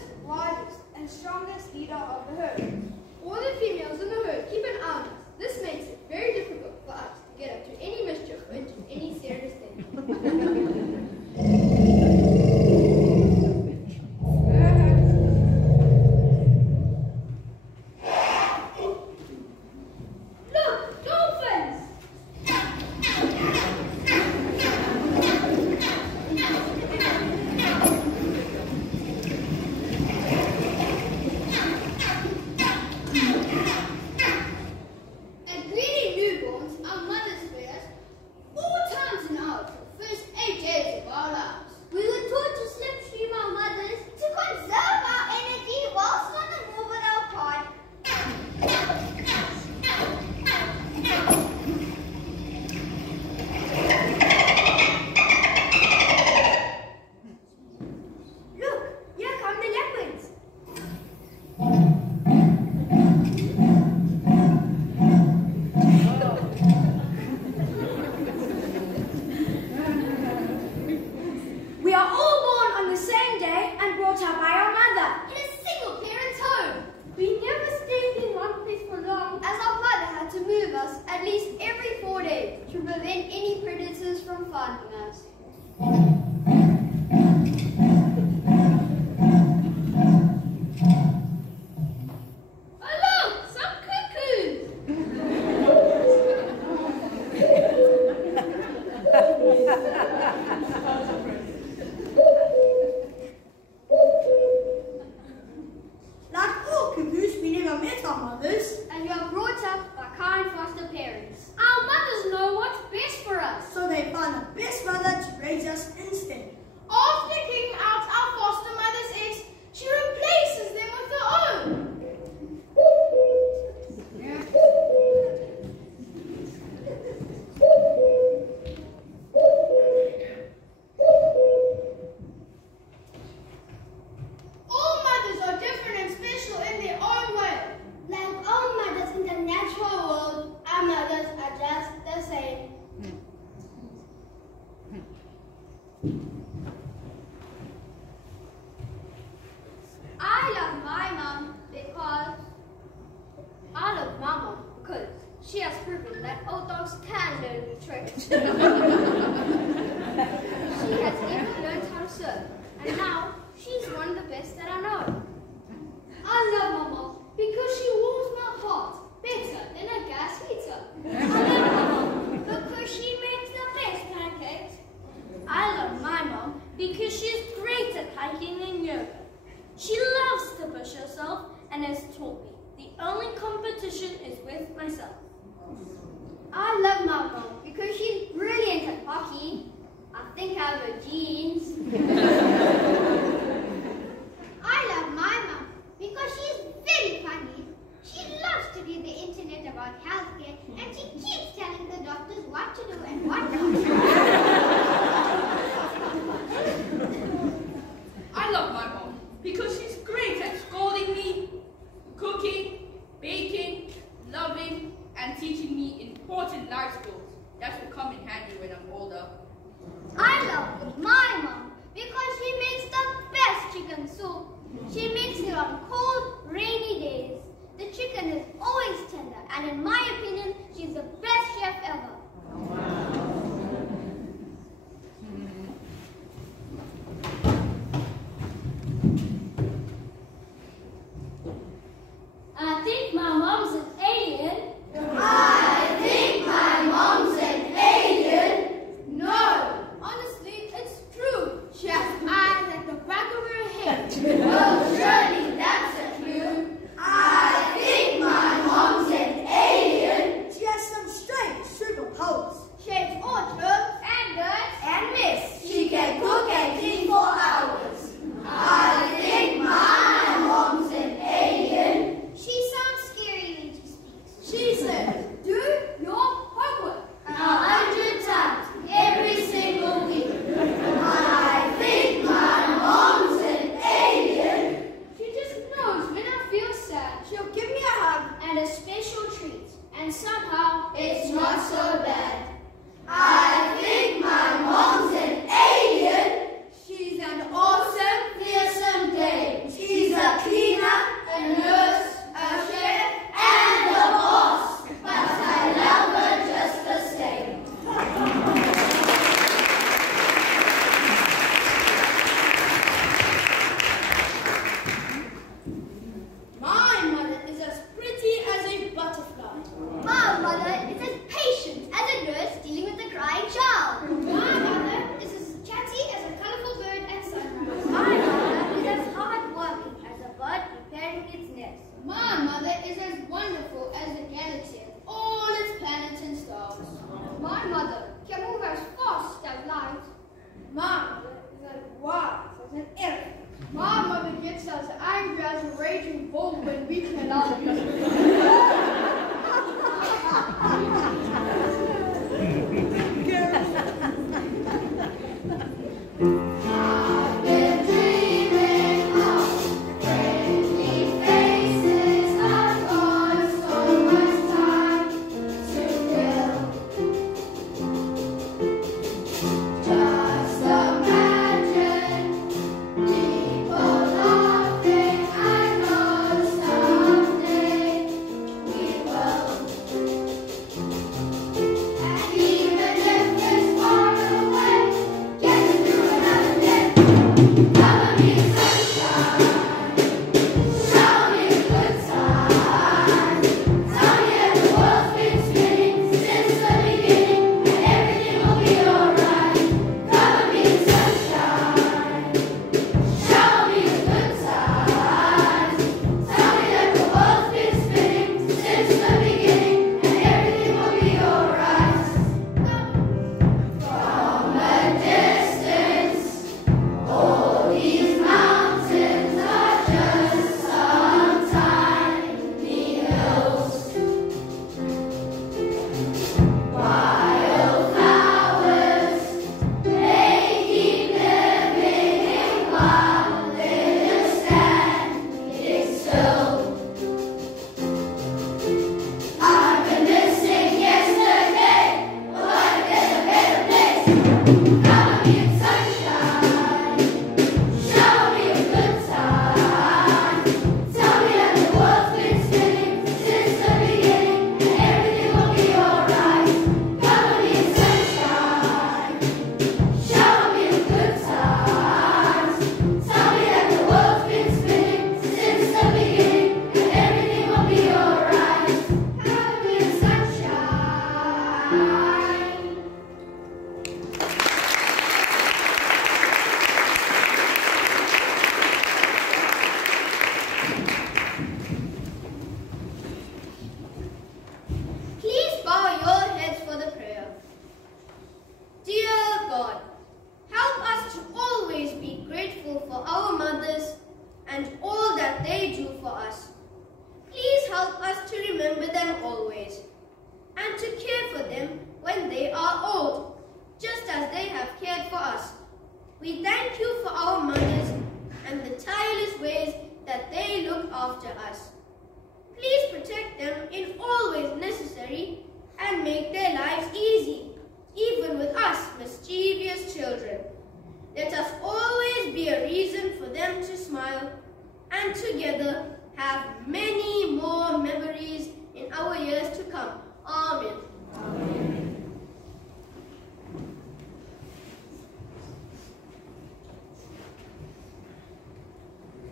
oldest, largest, and strongest leader of the herd. All the females in the herd keep an eye on us. This makes it very difficult for us to get up to any mischief or into any serious danger. At least every 4 days to prevent any predators from finding us. She has proven that old dogs can learn new tricks. She has even learned how to surf, and now she's one of the best that I know. I love Mama because she warms my heart better than a gas heater. I love Mama because she makes the best pancakes. I love my mom because she's great at hiking and yoga. She loves to push herself and has taught me the only competition is with myself. I love my mom because she's brilliant at hockey. I think I have her genes. I love my mom because she's very funny. She loves to read the internet about healthcare and she keeps telling the doctors what to do and what not. I love my mom because she's great at scolding me, cooking, baking, loving, and teaching me important life skills that will come in handy when I'm older. I love my My mother is as wise as an elephant. My mother gets as angry as a raging bull when we cannot use I've been dreaming of friendly faces. I've got so much time to kill. Just imagine people laughing. I know someday we will. And even if it's far away, get through another day. Cover me in sunshine, show me a good time. Tell me that the world's been spinning since the beginning, and everything will be alright. Cover me in sunshine, show me a good time. Tell me that the world's been spinning since the beginning, and everything will be alright. From a distance, all these mountains are just some tiny hills. Wildflowers, they keep living in wild little standing still. I've been missing yesterday, but life is a better place. Cover me in sunshine, show me a good time. Tell me that the world's been spinning since the beginning, and everything will be alright. Cover me in sunshine, show me a good time. Tell me that the world's been spinning since the beginning, and everything will be alright. Cover me in sunshine. Please bow your heads for the prayer. Dear God, help us to always be grateful for our mothers and all that they do for us. Please help us to remember them always and to care for them when they are old, just as they have cared for us. We thank you for our mothers and the tireless ways that they look after us. Please protect them in all ways necessary and make their lives easy, even with us mischievous children. Let us always be a reason for them to smile and together have many more memories in our years to come. Amen.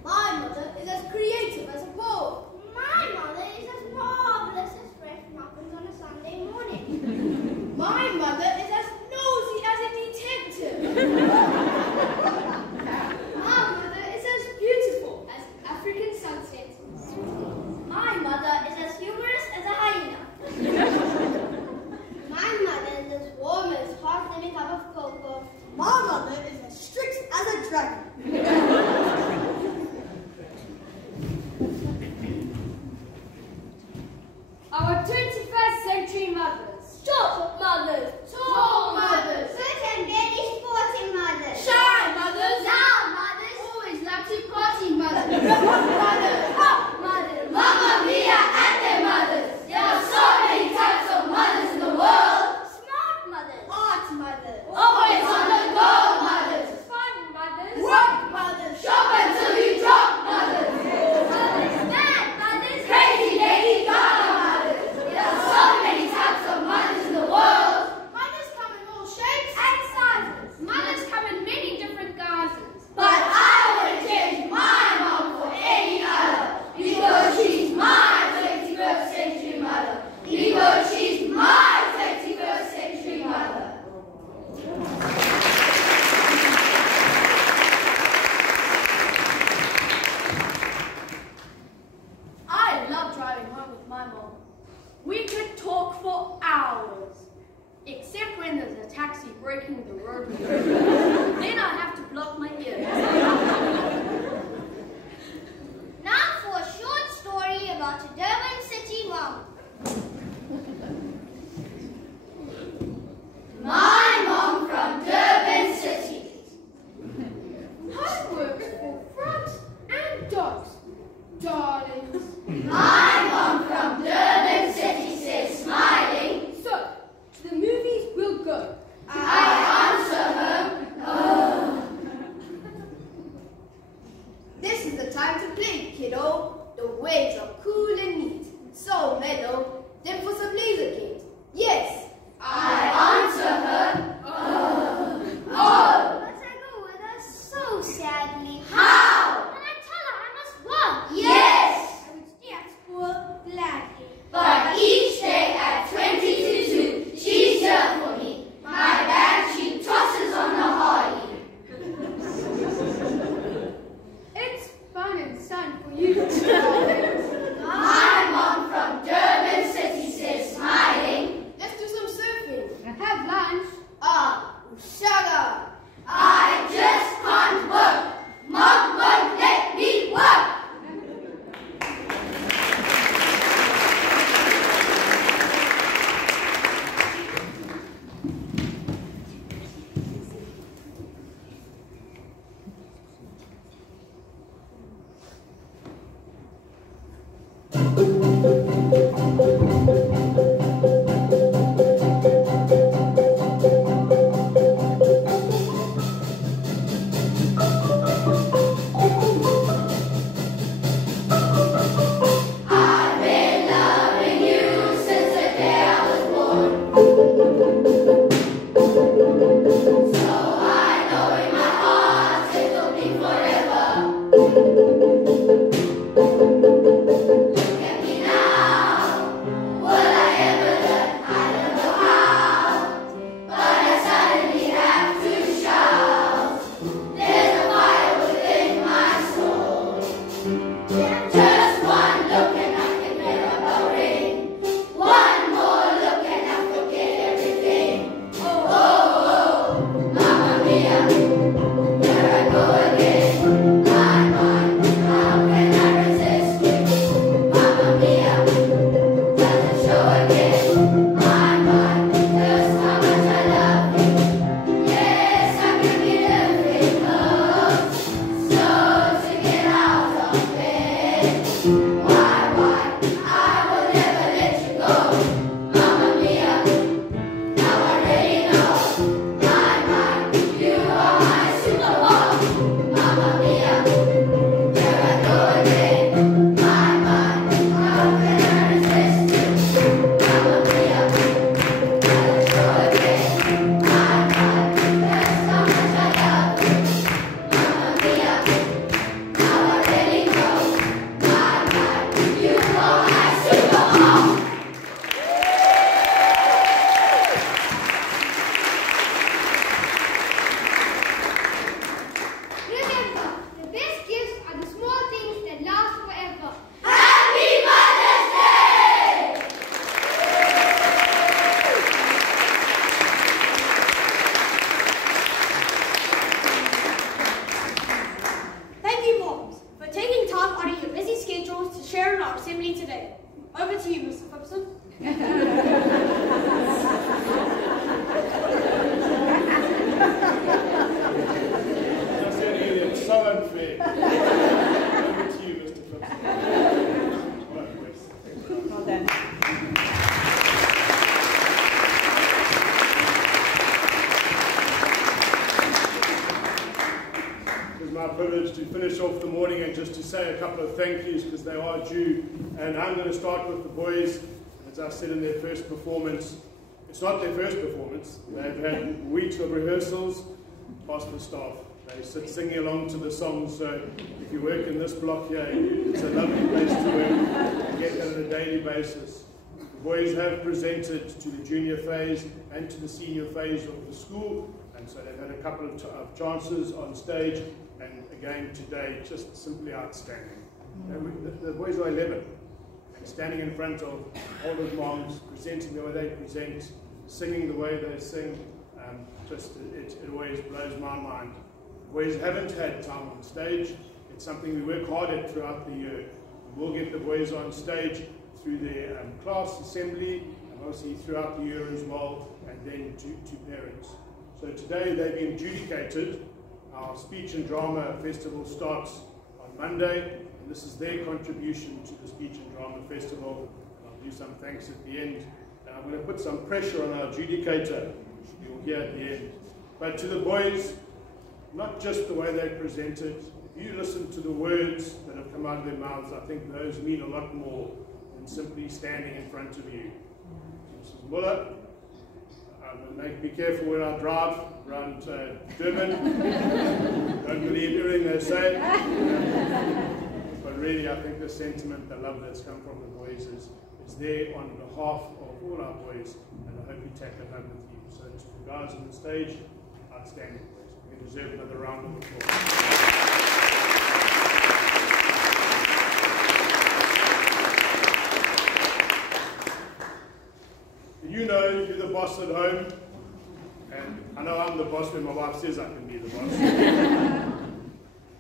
My mother is as creative as a poet. My mother is as marvelous as fresh muffins on a Sunday morning. My mother is as nosy as a detective. My mother is as beautiful as African sunset. My mother is as humorous as a hyena. My gladly. How? And I tell her I must work. Yes. I would stay at school gladly. But each day at 20 to 2, she's here for me. My bag she tosses on the holly. It's fun and sun for you to My mom from Durban City says, smiling, Let's do some surfing and have lunch. sugar. I just can't work. Mom won't let me work. I've been loving you since the day I was born. So I know in my heart it'll be forever. Look at me now. Will I ever learn? I don't know how. But I suddenly have to shout. There's a fire within my soul. Just one look and I can hear a bell ring. One more look and I forget everything. Oh, oh, oh, Mamma Mia, here I go again. My mind, how can I resist you? Mamma Mia, does it show again? My mind, just how much I love you. Yes, I can feel everything close. So to get out of bed. Why, I will never let you go. Mamma Mia, now I already know. My mind, you are my supermodel. Mamma Mia, here I go again. My mind, how can I resist you? Mamma Mia, let it go again. My mind, that's how much I love you. Mamma Mia, now I already know. My mind, you are my supermodel. Remember, the best gifts are the small things that last forever. Happy Mother's Day! Thank you, moms, for taking time out of your busy schedules to share in our assembly today. Over to you, Mr. Phipson. That's it's so unfair. Over to you, Mr. Phipson. Right, Wes. Well done. It's my privilege to finish off the morning and just to say a couple of thank yous because they are due. And I'm going to start with the boys. As I said in their first performance, it's not their first performance. They've had weeks of rehearsals, past the staff. They sit singing along to the songs. So if you work in this block here, it's a lovely place to work. You get that on a daily basis. The boys have presented to the junior phase and to the senior phase of the school. And so they've had a couple of chances on stage. And again today, just simply outstanding. The boys are 11. And standing in front of all the moms, presenting the way they present, singing the way they sing, it always blows my mind. The boys haven't had time on stage. It's something we work hard at throughout the year. We'll get the boys on stage through their class assembly, and obviously throughout the year as well, and then to parents. So today they've been adjudicated. Our speech and drama festival starts on Monday, and this is their contribution to the speech and drama festival. And I'll do some thanks at the end. And I'm going to put some pressure on our adjudicator, you'll hear at the end. But to the boys, not just the way they presented. If you listen to the words that have come out of their mouths, I think those mean a lot more than simply standing in front of you. Mrs. Muller, be careful when I drive around Durban. Don't believe everything they they say. But really, I think the sentiment, the love that's come from the boys is there on behalf of all our boys, and I hope you take that home with you. So to the guys on the stage, outstanding boys. You deserve another round of applause. You know you're the boss at home, and I know I'm the boss when my wife says I can be the boss.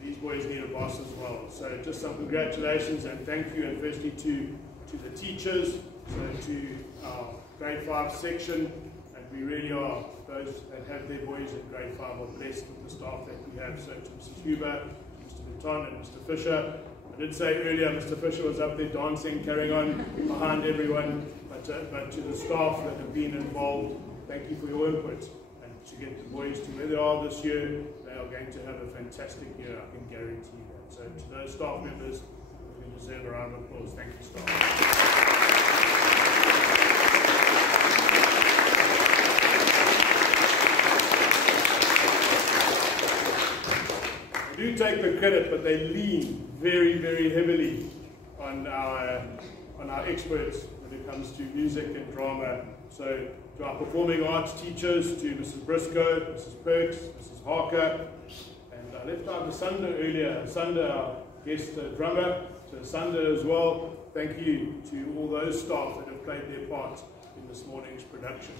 These boys need a boss as well. So just some congratulations and thank you, and firstly to the teachers, so to our grade 5 section, and we really are, those that have their boys in grade 5 are blessed with the staff that we have. So to Mrs. Huber, Mr. Button and Mr. Fisher. I did say earlier Mr. Fisher was up there dancing, carrying on behind everyone, but to the staff that have been involved, thank you for your input. And to get the boys to where they are this year, they are going to have a fantastic year, I can guarantee you that. So to those staff members, we deserve a round of applause. Thank you, staff. They do take the credit, but they lean very, very heavily on our experts when it comes to music and drama. So to our performing arts teachers, to Mrs. Briscoe, Mrs. Perks, Mrs. Harker, and I left out Asunda earlier. Asunda, our guest drummer, so Asunda as well. Thank you to all those staff that have played their part in this morning's production.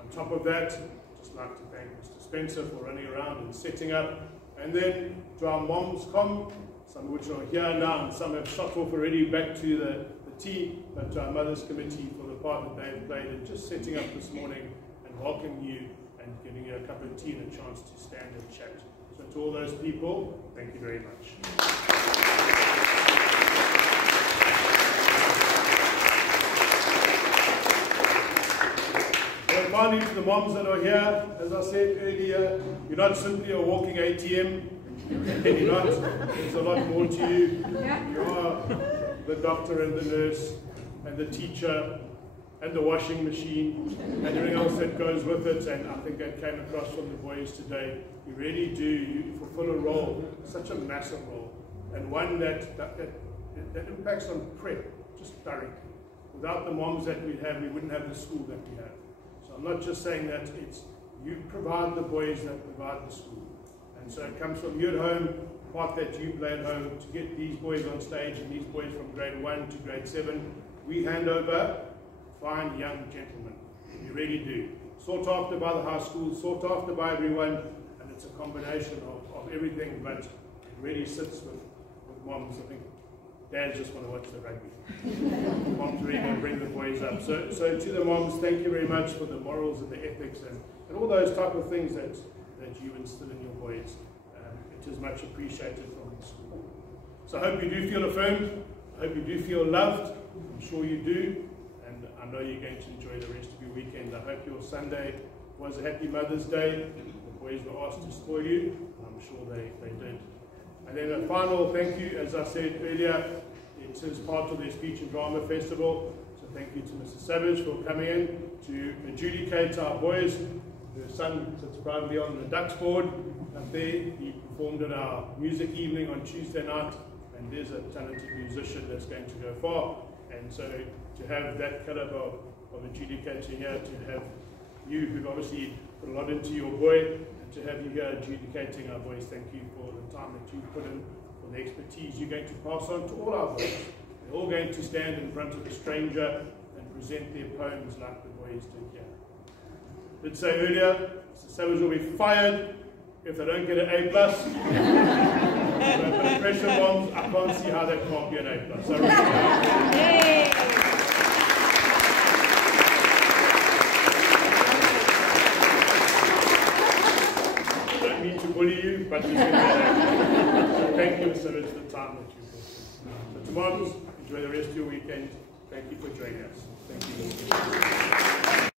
On top of that, I'd just like to thank Mr. Spencer for running around and setting up. And then to our moms com, some of which are here now, and some have shot off already back to the tea, but to our mothers committee for the part that they've played in just setting up this morning and welcoming you and giving you a cup of tea and a chance to stand and chat. So to all those people, thank you very much. And finally, to the moms that are here, as I said earlier, you're not simply a walking ATM. You're not. There's a lot more to you. You are the doctor and the nurse and the teacher and the washing machine and everything else that goes with it. And I think that came across from the boys today. You really do. You fulfill a role, such a massive role, and one that impacts on prep just directly. Without the moms that we have, we wouldn't have the school that we have. So I'm not just saying that it's you provide the boys that provide the school. And so it comes from you at home, the part that you play at home, to get these boys on stage, and these boys from grade 1 to grade 7, we hand over fine young gentlemen. We really do. Sought after by the high school, sought after by everyone, and it's a combination of everything, but it really sits with moms. I think dads just want to watch the rugby. Moms really going to bring the boys up. So to the moms, thank you very much for the morals and the ethics and all those type of things that you instill in your boys. It is much appreciated from the school. So I hope you do feel affirmed. I hope you do feel loved. I'm sure you do. And I know you're going to enjoy the rest of your weekend. I hope your Sunday was a happy Mother's Day. The boys were asked to spoil you. I'm sure they did. And then a final thank you, as I said earlier, it is part of their Speech and Drama Festival. So thank you to Mrs. Savage for coming in to adjudicate our boys. Her son sits proudly on the Ducks board up there. He performed at our music evening on Tuesday night, and there's a talented musician that's going to go far. And so to have that caliber of adjudicator here, to have you who've obviously put a lot into your boy, and to have you here adjudicating our boys, thank you for the time that you've put in, for the expertise you're going to pass on to all our boys. They're all going to stand in front of a stranger and present their poems like the boys did here. I did say earlier, Mr. Savage will be fired if they don't get an A+. But pressure bombs, I can't see how that can't be an A+. So I don't mean to bully you, but he's going to get an A+. So thank you, Mr. Savage, for the time that you put. So tomorrow, enjoy the rest of your weekend. Thank you for joining us. Thank you.